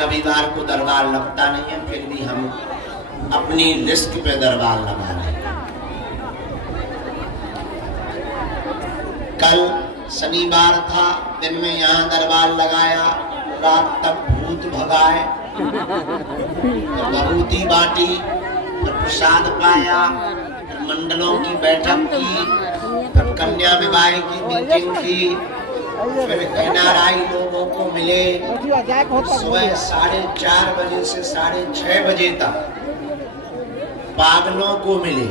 रविवार को दरबार लगता नहीं है, फिर भी हम अपनी रिस्क पे दरबार लगा रहे हैं। कल शनिवार था, दिन में यहाँ दरबार लगाया, रात तक भूत भगाए, तो भभूति बांटी, फिर प्रसाद पाया, फिर मंडलों की बैठक की, फिर कन्या विवाह की मीटिंग की, फिर एनआरआई लोगों को मिले। सुबह 4:30 बजे से 6:30 बजे तक पागलों को मिले।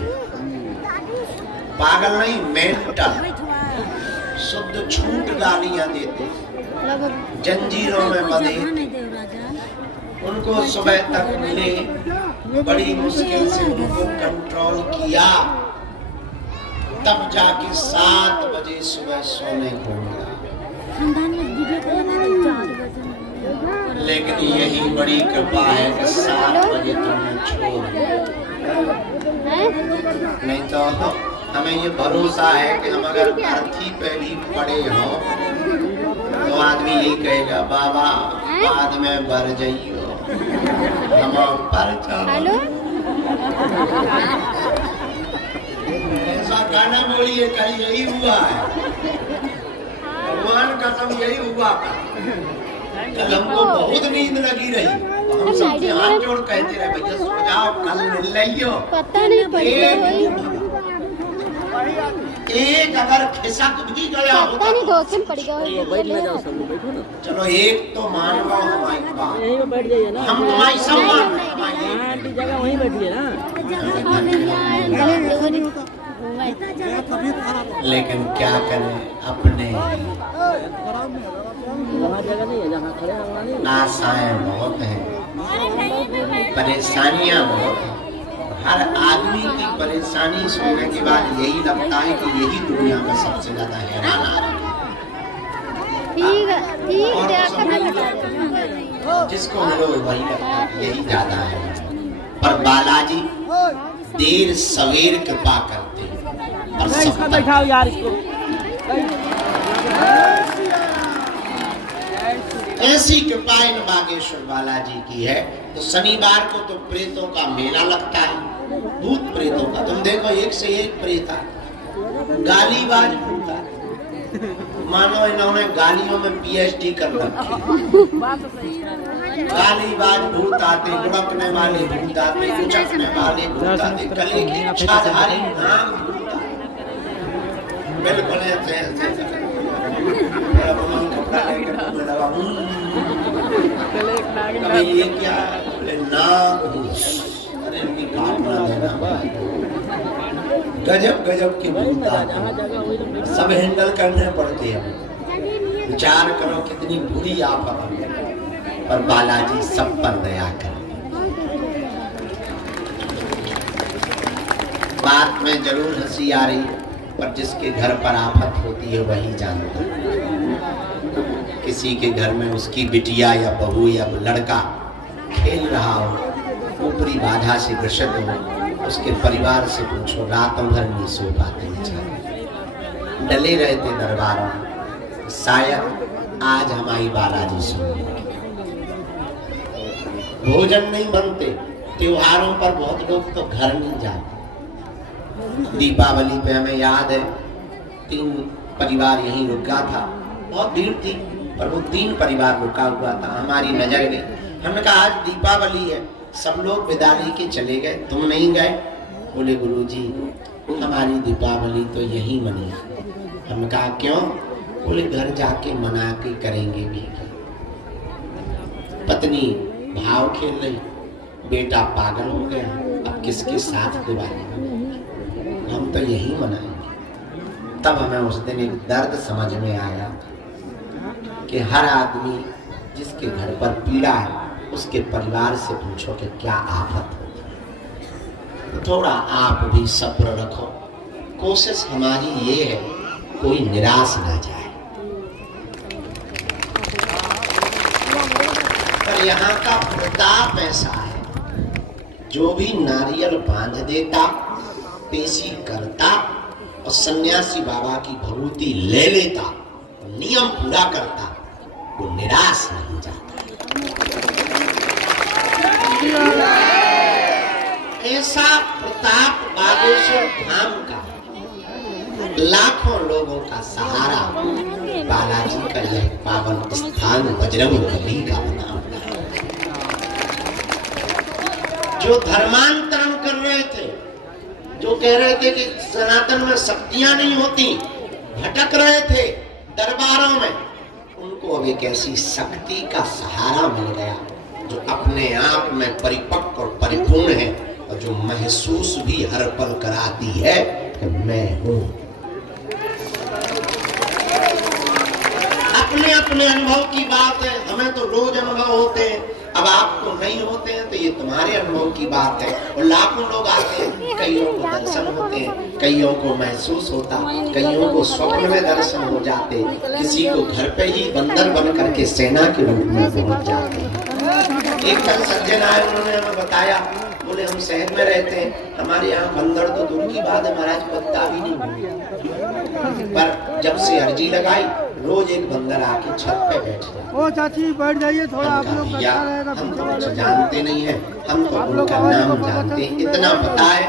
पागल नहीं, मेंटल, शुद्ध छूट गालियां देते, जंजीरों में बंधे, उनको सुबह तक मिले। बड़ी मुश्किल से उनको कंट्रोल किया, तब जाके 7 बजे सुबह सोने को मिला। लेकिन यही बड़ी कृपा है कि 7 बजे तुमने छोड़ दिया। नहीं तो हमें ये भरोसा है कि हम अगर अर्थी पे भी पड़े हो तो आदमी यही कहेगा, बाबा बाद में भर जाइयो, हम पर चलो। ऐसा गाना बोलिए, कल यही हुआ है, भगवान कसम यही हुआ। कल हमको बहुत नींद लगी रही, हम सबसे हाथ जोड़ कहते रहे, भैया सो जाओ, कल मिल रही हो। पता नहीं एक अगर खिसक भी गया होता, चलो एक तो मान लो हमारी बात, हम तुम्हारी सब मान जगह वहीं बैठिए ना। लेकिन क्या करें, अपने आशाएं बहुत हैं, परेशानियां बहुत हैं। हर आदमी की परेशानी सुनने के बाद यही लगता है कि यही दुनिया में सबसे ज्यादा हैरान आ रहा है। जिसको मिलो वही लगता है यही ज्यादा है। पर बालाजी देर सवेर कृपा करते हैं और सब बैठाओ यार इसको। ऐसी कृपा इन बागेश्वर बालाजी की है। तो शनिवार को तो प्रेतों का मेला लगता है, भूत प्रेतों का। तुम देखो एक से एक प्रेत है, गालीबाज भूत है, मानो इन्होंने गालियों में पीएचडी कर रखी। गालीबाज भूत आते, गुड़कने वाले भूत आते, उचकने वाले भूत आते, गले की छाधारी नाम भूत आते। बिल्कुल ऐसे ये क्या नाग, अरे इनकी काटना देना, गजब गजब की भूत सब हैंडल करने पड़ते हैं। विचार करो कितनी बुरी आफत है, पर बालाजी सब पर दया कर। बात में जरूर हंसी आ रही, पर जिसके घर पर आफत होती है वही जानता है। किसी के घर में उसकी बिटिया या बहू या लड़का खेल रहा हो, ऊपरी बाधा से ग्रसित हो, उसके परिवार से पूछो, रात भर नहीं सो पाते, डले रहते दरबारों में। शायद आज हमारी बालाजी सुन, भोजन नहीं बनते, त्योहारों पर बहुत लोग तो घर नहीं जाते। दीपावली पे हमें याद है 3 परिवार यहीं रुका था, बहुत भीड़ थी, पर वो 3 परिवार रुका हुआ था। हमारी नजर गई, हमने कहा आज दीपावली है, सब लोग विदा लेके चले गए, तुम नहीं गए? बोले गुरुजी हमारी दीपावली तो यही मनी। हमने कहा क्यों? बोले घर जाके मना के करेंगे भी। पत्नी भाव खेल रही, बेटा पागल हो गया, अब किसके साथ दिवाली, हम तो यही मनाएंगे। तब हमें उस दिन एक दर्द समझ में आया कि हर आदमी जिसके घर पर पीड़ा है उसके परिवार से पूछो कि क्या आफत हो। तो थोड़ा आप भी सब्र रखो। कोशिश हमारी ये है कोई निराश ना जाए। पर यहाँ का प्रताप ऐसा है, जो भी नारियल बांध देता, पेशी करता और सन्यासी बाबा की भभूति ले लेता, नियम पूरा करता, वो निराश नहीं जाता। ऐसा प्रताप बागेश्वर धाम का लाखों लोगों का सहारा बालाजी का यह पावन स्थान बजरंग बली का बना हुआ है। जो धर्मांतरण कर रहे थे, जो कह रहे थे कि सनातन में शक्तियां नहीं होती, भटक रहे थे दरबारों में, उनको अब एक ऐसी शक्ति का सहारा मिल गया जो अपने आप में परिपक्व और परिपूर्ण है और जो महसूस भी हर पल कराती है कि मैं हूं। अपने अपने अनुभव की बात है, हमें तो रोज अनुभव होते हैं, अब आपको नहीं होते हैं तो ये तुम्हारे अनुभव की बात है। और लाखों लोग आते हैं, कईयों को दर्शन होते हैं, कईयों को महसूस होता, कईयों को स्वप्न में दर्शन हो जाते, किसी को घर पे ही बंदर बन करके सेना के रूप में पहुंच जाते। एक कल सज्जन आए, उन्होंने हमें बताया, बोले हम शहर में रहते हैं, हमारे यहाँ बंदर तो दूर की बात है महाराज, पत्ता भी नहीं, पर जब से अर्जी लगाई रोज एक बंदर आके छत पे बैठ जाए। ओ चाची बैठ जाइए थोड़ा, आप लोग अच्छा रहेगा। हम तो कुछ जानते नहीं है, हम तो उनका नाम जानते हैं, इतना पता है।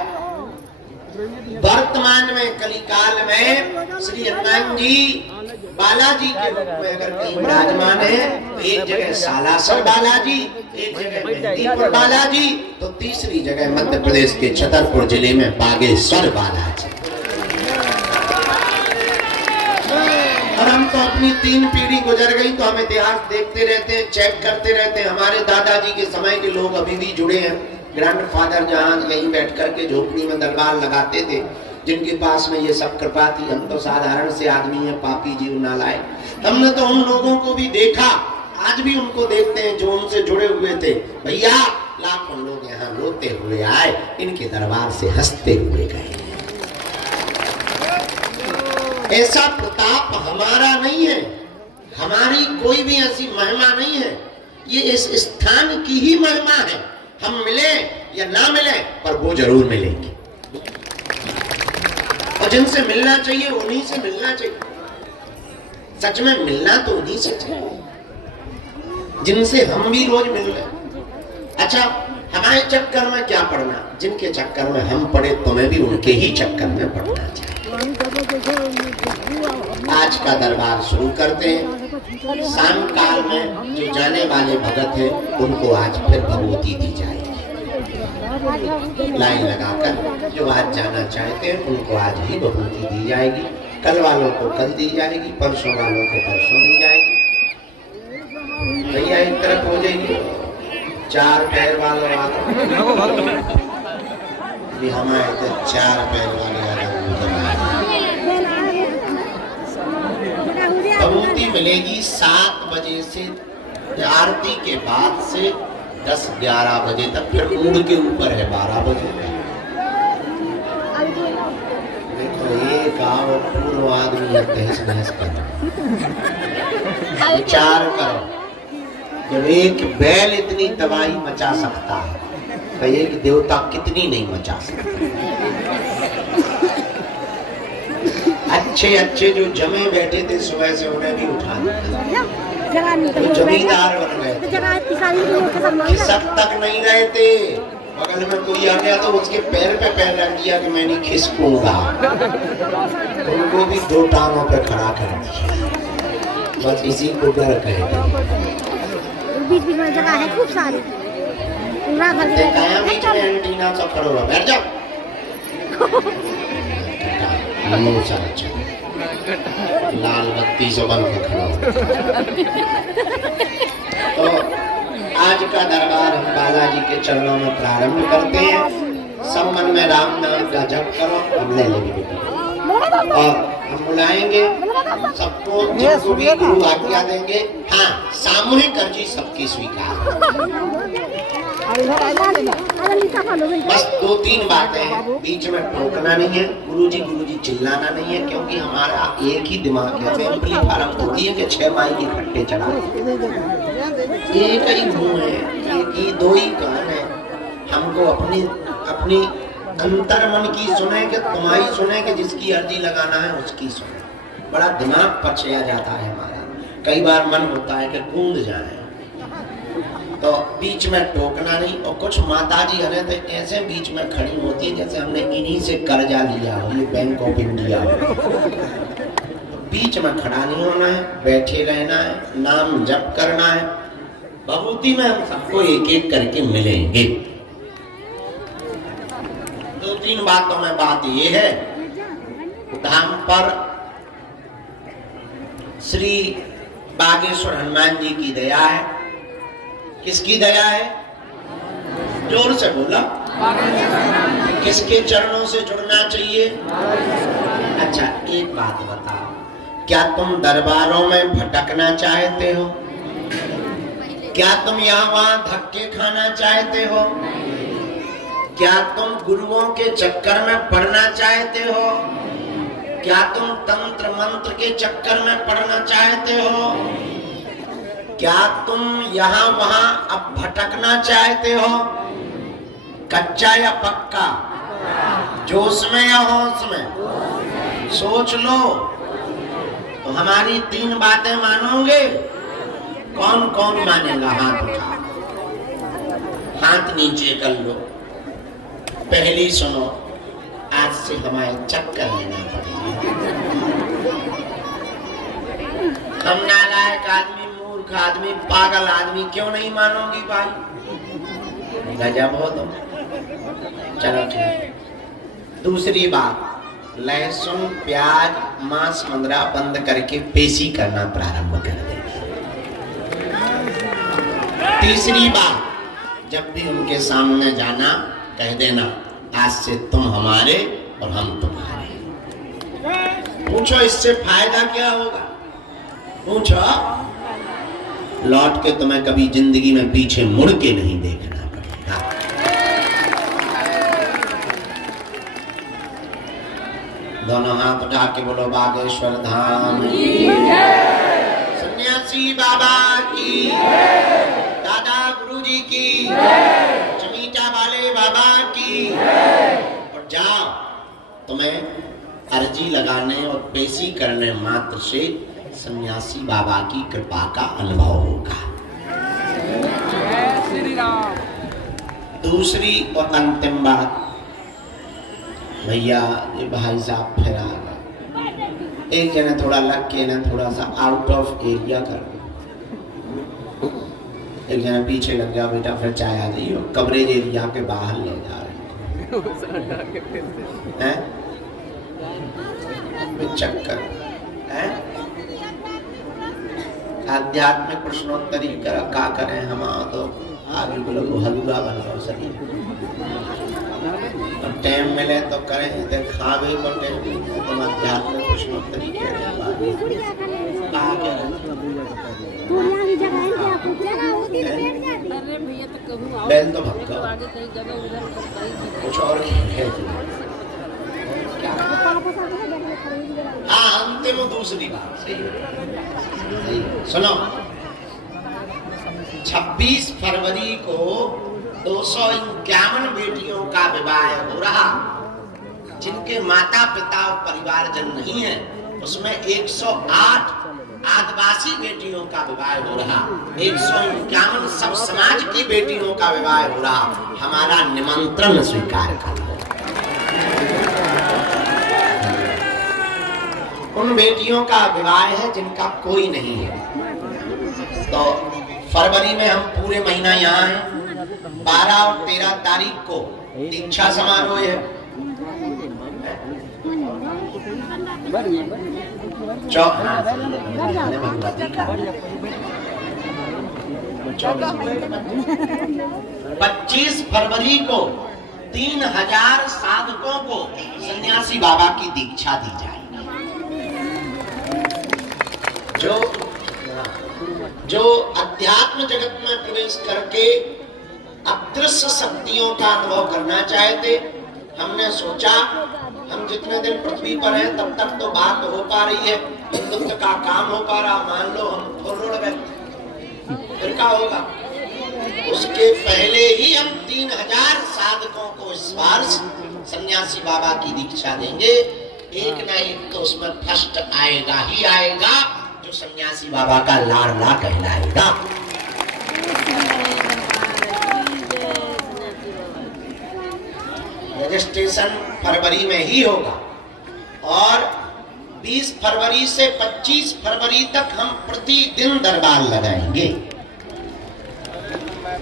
वर्तमान में कलिकाल में श्री हनुमान जी बालाजी के रूप में अगर कहीं विराजमान है, एक जगह सालासर बालाजी, एक जगह मेहंदीपुर बालाजी, तो तीसरी जगह मध्य प्रदेश के छतरपुर जिले में बागेश्वर बालाजी। और हम तो अपनी 3 पीढ़ी गुजर गई तो हम इतिहास देखते रहते हैं, चेक करते रहते हैं। हमारे दादाजी के समय के लोग अभी भी जुड़े हैं। ग्रैंडफादर जहाँ यहीं बैठ करके झोपड़ी में दरबार लगाते थे, जिनके पास में ये सब कृपा थी। हम तो साधारण से आदमी हैं, पापी जीव नालायक। हमने तो उन लोगों को भी देखा, आज भी उनको देखते हैं जो उनसे जुड़े हुए थे। भैया लाखों लोग यहाँ रोते हुए आए, इनके दरबार से हंसते हुए गए। ऐसा प्रताप हमारा नहीं है, हमारी कोई भी ऐसी महिमा नहीं है, ये इस स्थान की ही महिमा है। हम मिले या ना मिले पर वो जरूर मिलेंगे, और जिनसे मिलना चाहिए उन्हीं से मिलना चाहिए। सच में मिलना तो उन्हीं से चाहिए जिनसे हम भी रोज मिल रहे। अच्छा, हमारे चक्कर में क्या पड़ना, जिनके चक्कर में हम पड़े तुम्हें भी उनके ही चक्कर में पड़ना चाहिए। आज का दरबार शुरू करते हैं। शाम काल में जो जाने वाले भगत हैं उनको आज फिर भगवती दी जाएगी। लाइन लगाकर जो आज जाना चाहते हैं उनको आज ही भगवती दी जाएगी। कल वालों को कल दी जाएगी, परसों वालों को परसों दी जाएगी। भैया एक तरफ हो जाएगी, 4 पैर वालों हमारे तो 4 पैर वाले भगवती मिलेगी 7 बजे से, आरती के बाद से 10-11 बजे तक, फिर मूड के ऊपर है 12 बजे। देखो एक आओ पूर्व आदमी तहस नहस कर, विचार करो, जब एक बैल इतनी तबाही मचा सकता है तो एक देवता कितनी नहीं मचा सकता। अच्छे अच्छे जो जमे बैठे थे सुबह से उन्हें भी उठा दिया, तो जमींदार बन गए, खिसक तक नहीं रहे थे। बगल में कोई आ गया तो उसके पैर पे पैर रख दिया कि मैं नहीं खिसकूंगा, उनको भी 2 टांगों पे खड़ा कर दिया। बस इसी को डर कहते। बीच बीच में जगह है खूब सारी, पूरा भर देखा बीच में एंटीना सब खड़ा हुआ, बैठ जाओ। लाल बत्ती से बन के खड़ा हो। तो आज का दरबार हम बालाजी के चरणों में प्रारंभ करते हैं। सब मन में राम नाम का जप करो। अब ले लेंगे बेटा, और हम बुलाएंगे सबको, जिनको भी गुरु आज्ञा देंगे। हाँ, सामूहिक अर्जी सबकी स्वीकार। बस 2-3 बातें हैं, बीच में टोकना नहीं है, गुरुजी चिल्लाना नहीं है, क्योंकि हमारा एक ही दिमाग है। एम्पलीफायर होती है कि 6 माइक इकट्ठे चला, एक ही मुंह है, एक ही 2 ही कान है। हमको अपनी अंतर मन की सुने कि तुम्हारी सुने कि जिसकी अर्जी लगाना है उसकी सुने। बड़ा दिमाग पछया जाता है हमारा। कई बार मन होता है कि कूद जाए, तो बीच में टोकना नहीं। और कुछ माता जी है तो ऐसे बीच में खड़ी होती है जैसे हमने इन्हीं से कर्जा लिया हो, ये बैंक ऑफ इंडिया हो। बीच में खड़ा नहीं होना है, बैठे रहना है, नाम जप करना है। भभूति में हम सबको एक एक करके मिलेंगे। दो तीन बातों में बात ये है, धाम पर श्री बागेश्वर हनुमान जी की दया है। किसकी दया है? जोर से बोला। किसके चरणों से जुड़ना चाहिए? अच्छा एक बात बताओ, क्या तुम दरबारों में भटकना चाहते हो? क्या तुम यहाँ वहां धक्के खाना चाहते हो? क्या तुम गुरुओं के चक्कर में पड़ना चाहते हो? क्या तुम तंत्र मंत्र के चक्कर में पड़ना चाहते हो? क्या तुम यहाँ वहां अब भटकना चाहते हो? कच्चा या पक्का? जोश में या होश में? सोच लो। तो हमारी तीन बातें मानोगे? कौन कौन मानेगा? हाथ उठा, हाथ नीचे कर लो। पहली सुनो, आज से हमारे चक्कर लेना पड़ेगा। हम नालायक आदमी, मूर्ख आदमी, पागल आदमी क्यों नहीं मानोगी भाई? गजब हो तुम। चलो ठीक। दूसरी बात, लहसुन प्याज मांस मंदरा बंद करके पेशी करना प्रारंभ कर देना। तीसरी बात, जब भी उनके सामने जाना कह देना, आज से तुम हमारे और हम तुम्हारे। पूछो इससे फायदा क्या होगा? पूछो। लौट के तुम्हें कभी जिंदगी में पीछे मुड़ के नहीं देखना पड़ेगा। दोनों हाथ उठा के बोलो बागेश्वर धाम की जय, सन्यासी बाबा की जय, दादा गुरुजी की जय, चमीटा वाले बाबा की जय। और जाओ, तुम्हें अर्जी लगाने और पेशी करने मात्र से सन्यासी बाबा की कृपा का अनुभव होगा। दूसरी और अंतिम बात, भैया ये भाई साहब फिर आ गए, एक जने थोड़ा लग के ना थोड़ा सा आउट ऑफ एरिया कर, एक जना पीछे लग जाओ बेटा, फिर चाय आ जाइए। कवरेज एरिया के बाहर ले जा रहे हैं चक्कर है। आध्यात्मिक प्रश्नोत्तरी का करें हम, तो आगे बोलो हलवा बनो सही। और टाइम मिले तो करें, खावे को टाइम मिले तो आध्यात्मिक प्रश्नोत्तरी बैल तो भक्का कुछ और है। हाँ अंतिम दूसरी बात सही सुनो, 26 फरवरी को 251 बेटियों का विवाह हो रहा। जिनके माता पिता और परिवारजन नहीं है, उसमें 108 आदिवासी बेटियों का विवाह हो रहा, 151 सब समाज की बेटियों का विवाह हो रहा। हमारा निमंत्रण स्वीकार कर लो। उन बेटियों का विवाह है जिनका कोई नहीं है। तो फरवरी में हम पूरे महीना यहाँ हैं। 12 और 13 तारीख को दीक्षा समारोह है। 25 फरवरी को 3000 साधकों को सन्यासी बाबा की दीक्षा दी जाएगी। जो अध्यात्म जगत में प्रवेश करके अदृश्य शक्तियों का अनुभव करना चाहते, हमने सोचा हम जितने दिन पृथ्वी पर हैं तब तक तो बात हो पा रही है, हिंदुत्व का काम हो पा रहा, मान लो हम थोड़ा गए, फिर क्या होगा? उसके पहले ही हम 3000 साधकों को इस बार सन्यासी बाबा की दीक्षा देंगे। एक ना एक तो उसमें फर्स्ट आएगा ही आएगा, जो सन्यासी बाबा का लाडला कहलाएगा। रजिस्ट्रेशन फरवरी में ही होगा और 20 फरवरी से 25 फरवरी तक हम प्रतिदिन दरबार लगाएंगे।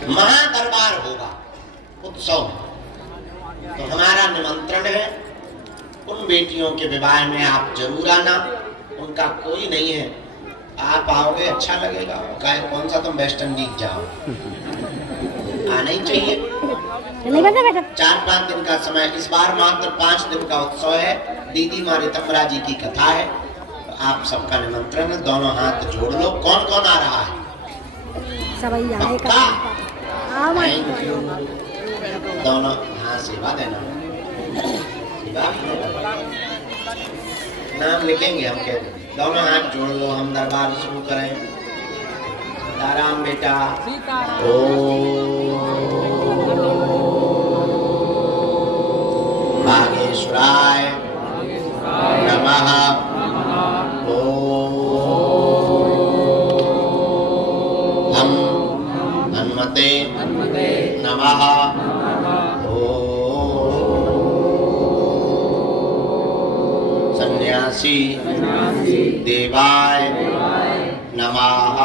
महादरबार होगा उत्सव। तो हमारा निमंत्रण है, उन बेटियों के विवाह में आप जरूर आना। उनका कोई नहीं है, आप आओगे अच्छा लगेगा। कौन सा तुम वेस्ट इंडीज जाओ, आना ही चाहिए। 4-5 दिन का समय, इस बार मात्र 5 दिन का उत्सव है। दीदी माँ रितंबरा जी की कथा है। तो आप सबका निमंत्रण है, दोनों हाथ जोड़ लो। कौन कौन आ रहा है? दोनों हाँ सेवा देना, सेवा नाम लिखेंगे हम के। दोनों हाथ जोड़ लो, हम दरबार शुरू करें। सीताराम बेटा। भागेश्वराय नमः। हम हनुमते नमः। सन्यासी देवाय नमः।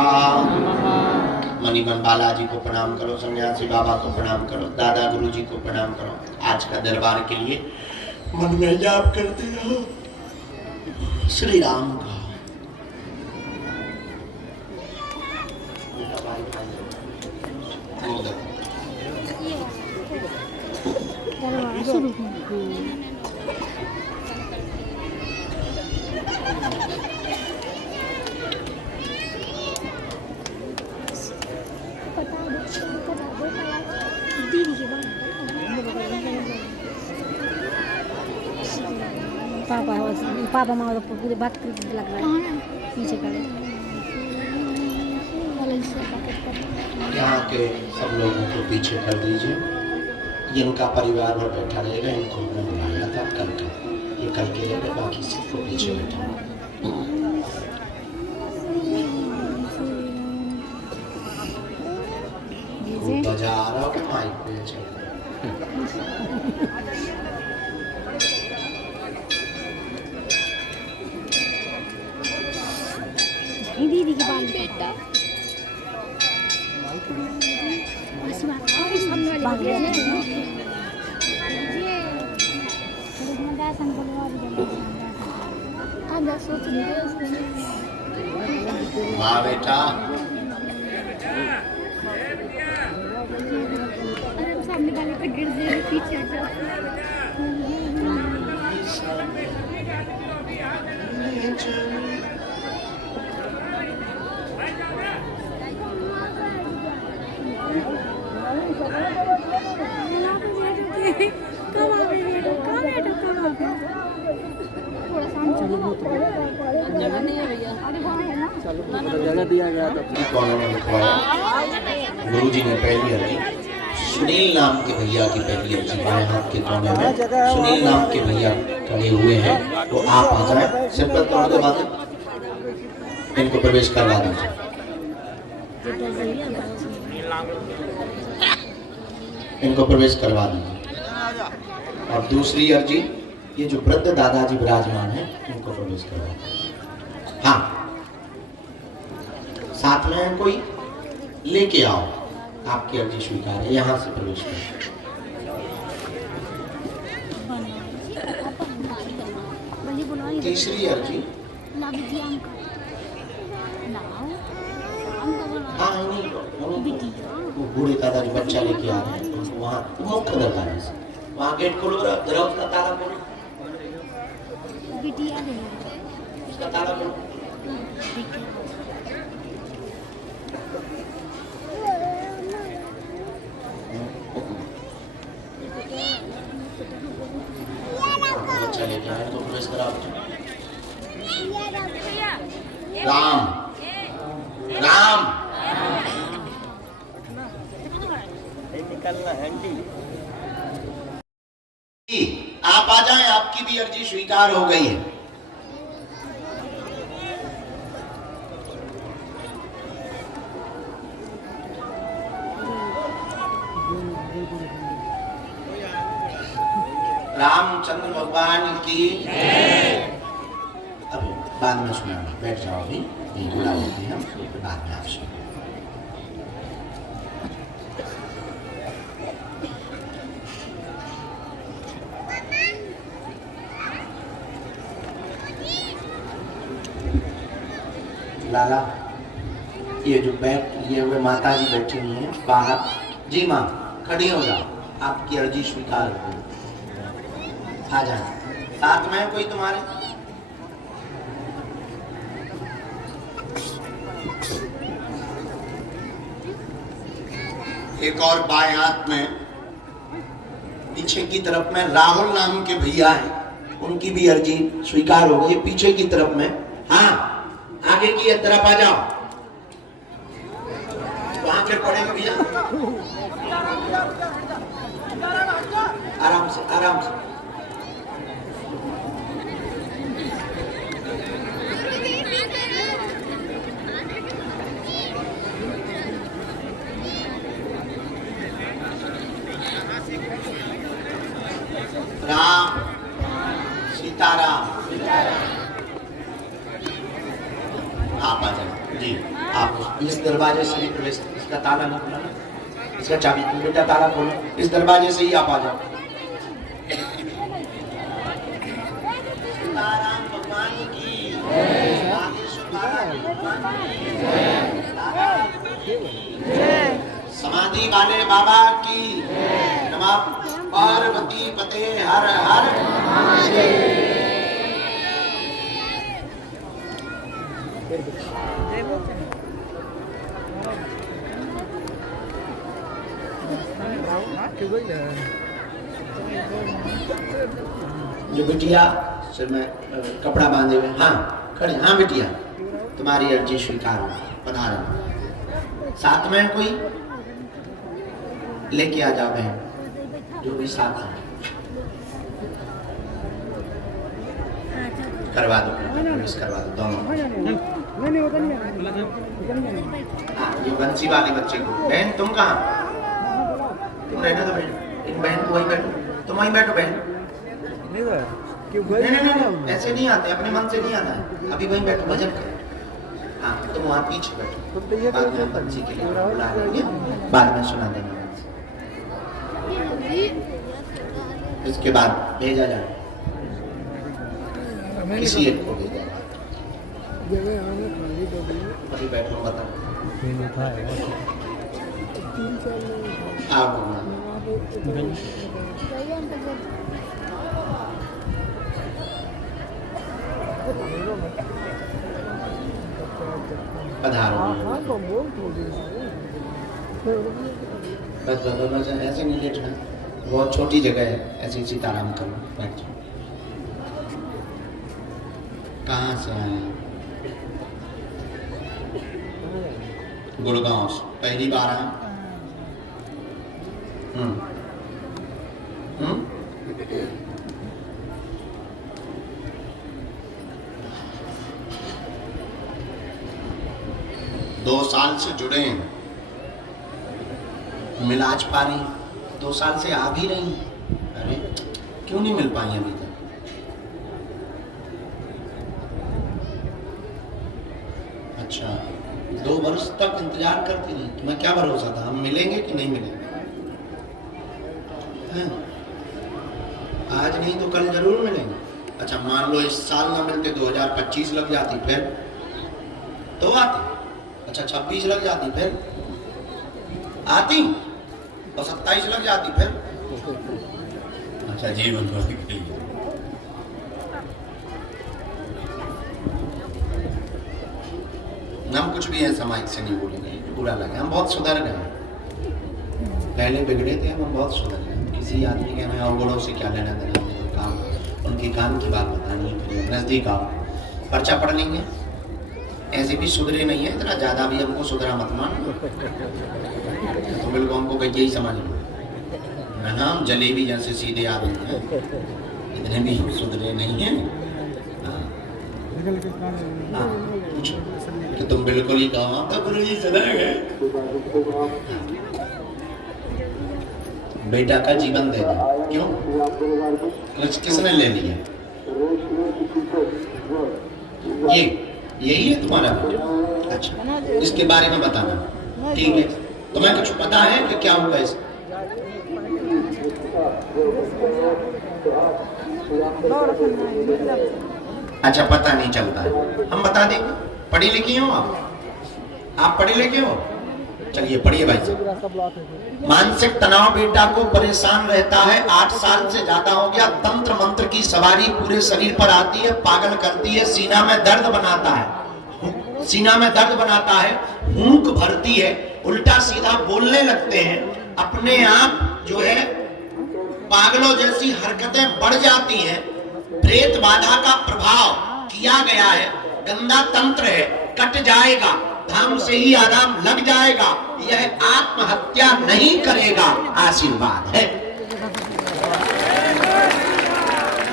मणिमन बालाजी को प्रणाम करो, सन्यासी बाबा को प्रणाम करो, दादा गुरु जी को प्रणाम करो। आज का दरबार के लिए मन में जाप करते रहो श्री राम का। पापा माँ पूरे बात लग रहा है पीछे खड़े। यहाँ के सब लोगों को पीछे कर दीजिए। इनका परिवार में बैठा रहेगा, इनको हमने बुलाया था कल का, ये कल के लिए बाकी सबको पीछे बैठा। बजा रहा हूँ माइक पे। दीदी के बाल बेटा माँ बेटा सामने वाले पे गिर जाए, पीछे जगह नहीं है भैया, जगह दिया गया था। गुरु जी ने पहली अर्जी सुनील नाम के भैया की पहली अर्जी बाएं हाथ के कोने में सुनील नाम के भैया खड़े हुए हैं, तो आप आ जाए। सिर पर तोड़ के बाद इनको प्रवेश करवा दीजिए। इनको प्रवेश करवा दीजिए। और दूसरी अर्जी, ये जो वृद्ध दादाजी विराजमान है इनको प्रवेश करवा। हाँ, साथ में कोई लेके आओ, आपकी अर्जी स्वीकार है। यहाँ से प्रवेश करो। तीसरी अर्जी, हाँ नहीं, वो बूढ़े दादाजी बच्चा लेके आ रहे हैं, वहाँ मुख्य दरवाजे से वहाँ गेट खोलो, जरा उसका ताला खोलो, उसका ताला खोलो। बच्चा लेके आए तो प्रवेश कराओ। राम राम निकलना है। आप आ जाएं, आपकी भी अर्जी स्वीकार हो गई है। रामचंद्र भगवान की। अभी बाद में सुनाना, बैठ जाओ, अभी यही बुला होती है, बाद में आप सुनो। लाला, ये जो बैठ लिए हुए माता जी बैठी हुई हैं बाहर, जी माँ खड़ी हो जाओ, आपकी अर्जी स्वीकार हो गई। आ जाए, साथ में कोई तुम्हारे? एक और बाएं हाथ में पीछे की तरफ में राहुल नाम के भैया हैं, उनकी भी अर्जी स्वीकार हो गई। पीछे की तरफ में, हाँ आगे की तरफ आ जाओ, वहां फिर पड़ेगा भैया, आराम से आराम से। राम सीताराम, आप आ जाए जी। आप इस दरवाजे से ही प्रवेश, इसका ताला नहीं खुला ना, इसका चाबी बेटा ताला खोलो, इस दरवाजे से ही आप आ जाओ। सीताराम भगवान की, समाधि वाले बाबा की, नमः पार्वती पते हर हर महादेव। जो बिटिया सिर में कपड़ा बांधे हुए, हाँ खड़े, हाँ बिटिया तुम्हारी अर्जी स्वीकार हो, पधारो। साथ में कोई लेके आ जाओ बहन, जो भी साथ है करवा दो, प्रवेश करवा दो दोनों। ये बंसी वाले बच्चे को, बहन तुम कहाँ, तुम रहने दो बहन, इन बहन को वहीं बैठो, तुम वहीं बैठो बहन। नहीं, ऐसे नहीं आते, अपने मन से नहीं आता है, अभी वहीं बैठो भजन करो। हाँ तुम वहाँ पीछे बैठो, बाद में बंसी के लिए बुला लेंगे, बाद में सुना देंगे। इसके बाद भेजा जाए, किसी एक को भेजा जाए। अभी बैठो, बता आप पधारो। बस ऐसे नहीं लेटना, बहुत छोटी जगह है, ऐसे ही सीताराम करो, बैठ जाओ। कहाँ से आए? गुड़गांव से, पहली बार आए? 2 साल से जुड़े हैं, मिल आज पा रही, 2 साल से आ भी रही, अरे क्यों नहीं मिल पाई अभी तक? अच्छा 2 वर्ष तक इंतजार करती रही, तुम्हें क्या भरोसा था हम मिलेंगे कि नहीं मिलेंगे? आज नहीं तो कल जरूर मिलेंगे। अच्छा मान लो इस साल ना मिलते, 2025 लग जाती, फिर तो आती। अच्छा 26 लग जाती, फिर आती, और 27 लग जाती, फिर अच्छा जीवन भर के लिए। हम कुछ भी है समाज से नहीं बोलेंगे, बुरा लगे, हम बहुत सुधर गए, पहले बिगड़े थे, हम बहुत सुधर गए। किसी आदमी के हमें और बड़ों से क्या लेना देना, काम उनकी काम की बात बतानी है, फिर नजदीक आओ पर्चा पढ़ लेंगे। ऐसे भी सुधरे नहीं है, इतना ज्यादा भी हमको सुधरा मत मान, तो बिल्कुल हमको कहीं यही समझ लो ना, हम जलेबी जैसे सीधे आदमी हैं, इतने भी सुधरे नहीं है। कि तुम बिल्कुल ही कहा तो गुरु जी चले गए, बेटा का जीवन दे दे। क्यों? कुछ किसने ले लिया? ये यही है तुम्हारा बेटा? अच्छा, इसके बारे में बताना। ठीक है, तुम्हें कुछ पता है कि क्या हुआ इस? अच्छा, पता नहीं चलता है, हम बता देंगे। पढ़ी लिखी हो आप पढ़े लिखे हो? चलिए पढ़िए भाई साहब। मानसिक तनाव बेटा को परेशान रहता है, 8 साल से ज्यादा हो गया। तंत्र मंत्र की सवारी पूरे शरीर पर आती है, पागल करती है, सीना में दर्द बनाता है, भूख भरती है, उल्टा सीधा बोलने लगते हैं, अपने आप जो है पागलों जैसी हरकतें बढ़ जाती हैं। प्रेत बाधा का प्रभाव किया गया है, गंदा तंत्र है, कट जाएगा, धाम से ही आराम लग जाएगा, यह आत्महत्या नहीं करेगा, आशीर्वाद है।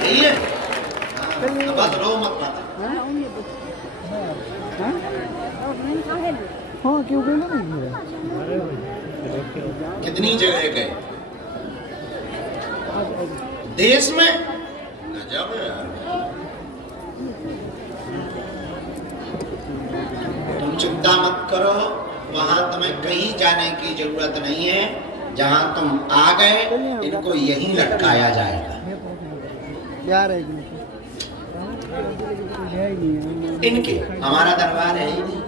यही है, बस रो मत पाता। हाँ क्यों बोले नहीं? कितनी जगह गए देश में, गजब है यार। तुम चिंता मत करो, वहां तुम्हें कहीं जाने की जरूरत नहीं है। जहां तुम आ गए, इनको यहीं लटकाया जाएगा। इनके, हमारा दरबार है ही नहीं,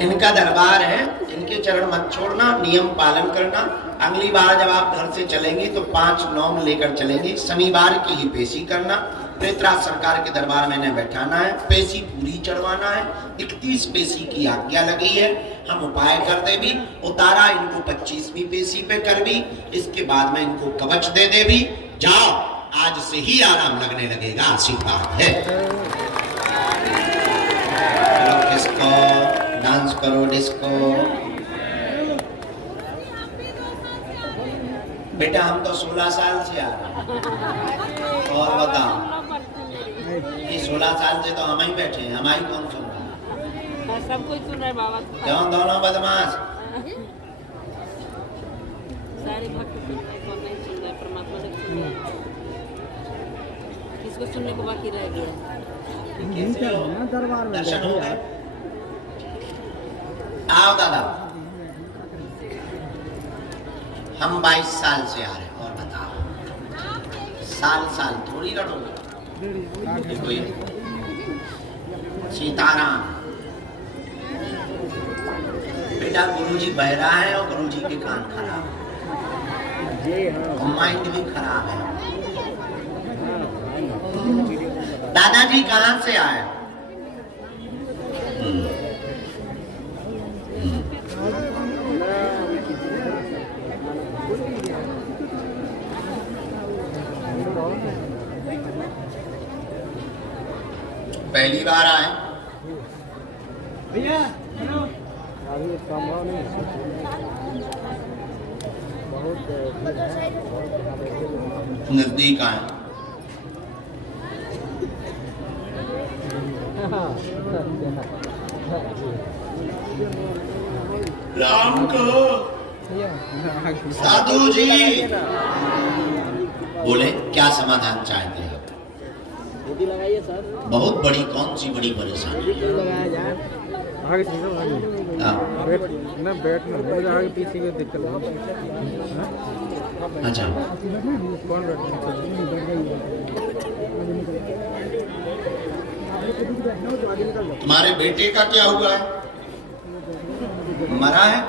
इनका दरबार है। इनके चरण मत छोड़ना, नियम पालन करना। अगली बार जब आप घर से चलेंगे तो 5 नॉम लेकर चलेंगे। शनिवार की ही पेशी करना, प्रेतराज सरकार के दरबार में इन्हें बैठाना है, पेशी पूरी चढ़वाना है। 31 पेशी की आज्ञा लगी है, हम उपाय कर दे भी, उतारा इनको 25वीं पेशी पे कर भी, इसके बाद में इनको कवच दे दे भी। जाओ, आज से ही आराम लगने लगेगा, आशीर्वाद है। किसको डांस करो, डिस्को। बेटा हम तो 16 साल से आ रहे हैं। और बताओ, ये 16 साल से तो हम ही बैठे हैं, हमारी कौन सुन रहा है? सब कोई सुन रहा है बाबा। क्यों दोनों बदमाश? सारे भक्त सुन रहे, कौन नहीं सुन रहा है? परमात्मा ने सुन रहा है, किसको सुनने को बाकी रह गया? दरबार में दर्शन हो गए? आओ दादा, हम 22 साल से आ रहे हैं। और बताओ, साल थोड़ी लड़ोगे कोई? सीताराम। बेटा गुरुजी बहरा है और गुरुजी के कान खराब है, माइंड भी खराब है। दादाजी कहाँ से आए? पहली बार आए? भैया नजदीक आए। राम को साधु जी बोले, क्या समाधान चाहते हैं? लगाइए सर। बहुत बड़ी, कौन सी बड़ी परेशानी? लगाया जाए आगे बैठना मुझे आगे पीछे की दिक्कत है। अच्छा, कौन तुम्हारे बेटे का क्या हुआ है? मरा है?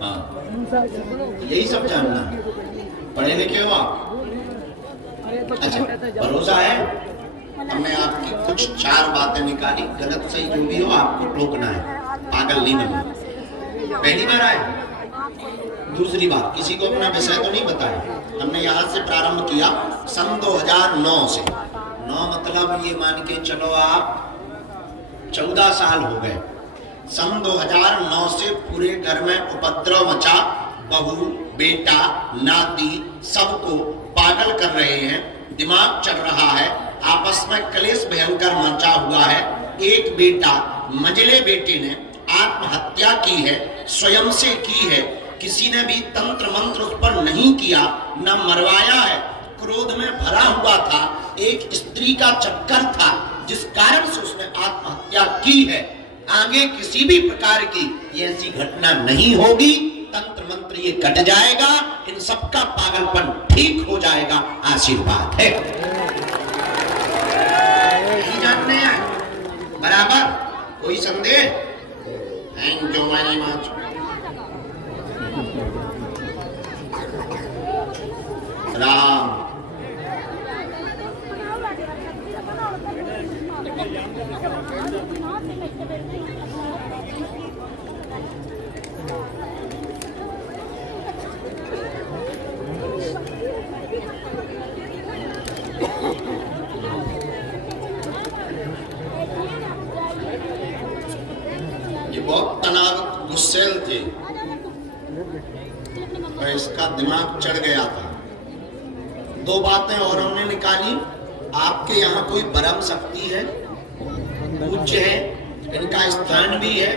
हाँ, यही सब जानना। पढ़े लिखे हो आप? अच्छा, भरोसा है? हमने आपकी कुछ 4 बातें निकाली, गलत सही जो भी हो आपको टोकना है, पागल नहीं बनना। पहली बार आए? दूसरी बात, किसी को अपना विषय तो नहीं बताया। हमने यहाँ से प्रारंभ किया सन 2009 से। 9 मतलब ये मान के चलो आप 14 साल हो गए। सन 2009 से पूरे घर में उपद्रव मचा, बहू, बेटा, नाती सबको पागल कर रहे हैं, दिमाग चल रहा है, आपस में क्लेश भयंकर मचा हुआ है। एक बेटा, मंझले बेटे ने आत्महत्या की है, स्वयं से की है। किसी ने भी तंत्र मंत्र उस पर नहीं किया, न मरवाया है। क्रोध में भरा हुआ था, एक स्त्री का चक्कर था जिस कारण से उसने आत्महत्या की है। आगे किसी भी प्रकार की ये ऐसी घटना नहीं होगी। तंत्र मंत्र ये कट जाएगा, इन सबका पागलपन ठीक हो जाएगा। आशीर्वाद है, नहीं जानने हैं बराबर, कोई संदेह? Thank you very much. Ram ये बहुत तनाव गुस्सेल थे और इसका दिमाग चढ़ गया था। दो बातें और हमने निकाली। आपके यहाँ कोई परम शक्ति है, पूज्य है, इनका स्थान भी है,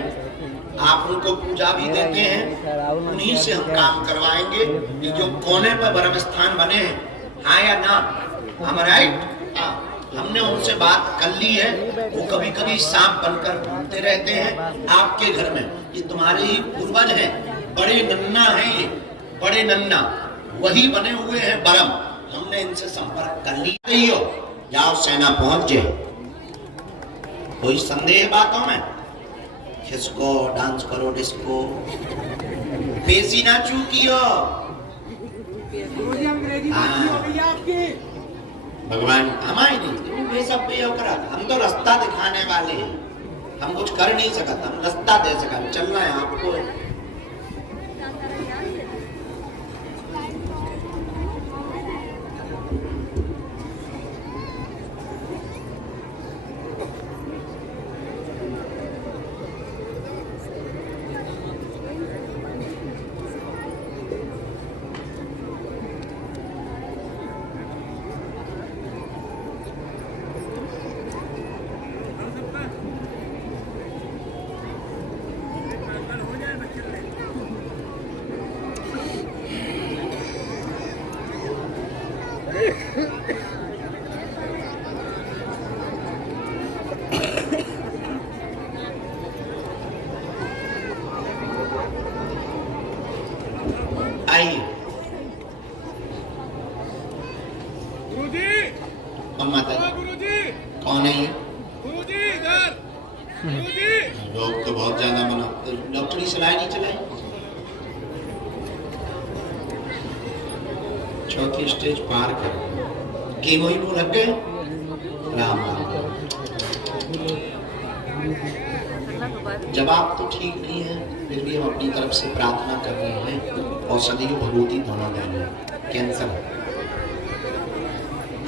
आप उनको पूजा भी देते हैं, उन्हीं से हम काम करवाएंगे। ये जो कोने पर ब्रह्म स्थान बने हैं, हाँ या ना? हम राइट? हमने उनसे बात कर ली है। वो कभी कभी सांप बनकर घूमते रहते हैं आपके घर में। ये तुम्हारे ही पूर्वज हैं, बड़े नन्ना हैं, ये बड़े नन्ना वही बने हुए हैं ब्रह्म। हमने इनसे संपर्क कर लिया। जाओ सेना पहुंच जाए। कोई संदेह बातों में? खिसको, डांस करो, डिस्को, पेशी ना चूकियो। भगवान हमारी नहीं, ये सब पे करा। हम तो रास्ता दिखाने वाले हैं, हम कुछ कर नहीं सकते, हम रास्ता दे सकते। चलना है आपको। आइए कौन है ये? लोग तो बहुत ज्यादा मनाते। डॉक्टरी सलाह नहीं चलाई। चौथी स्टेज पार कर कीमो ही लग गए। राम राम। जवाब तो ठीक नहीं है, फिर भी हम अपनी तरफ से प्रार्थना कर रहे हैं। औषधि भगवती दोनों देंगे। कैंसर।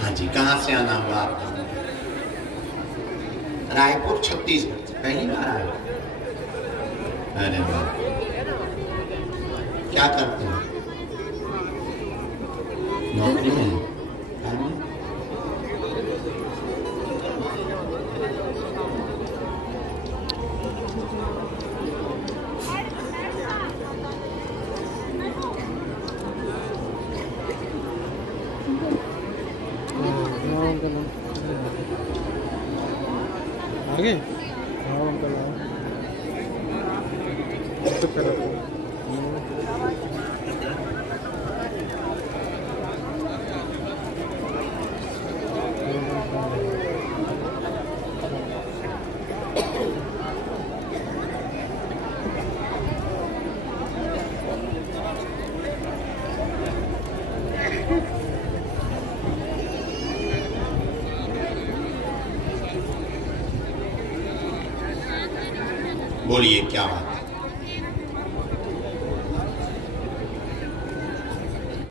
हाँ जी, कहाँ से आना हुआ आपका? रायपुर छत्तीसगढ़। पहली बार आए? अरे वाह। क्या करते हैं? नौकरी में? आगे बोलिए क्या बात है?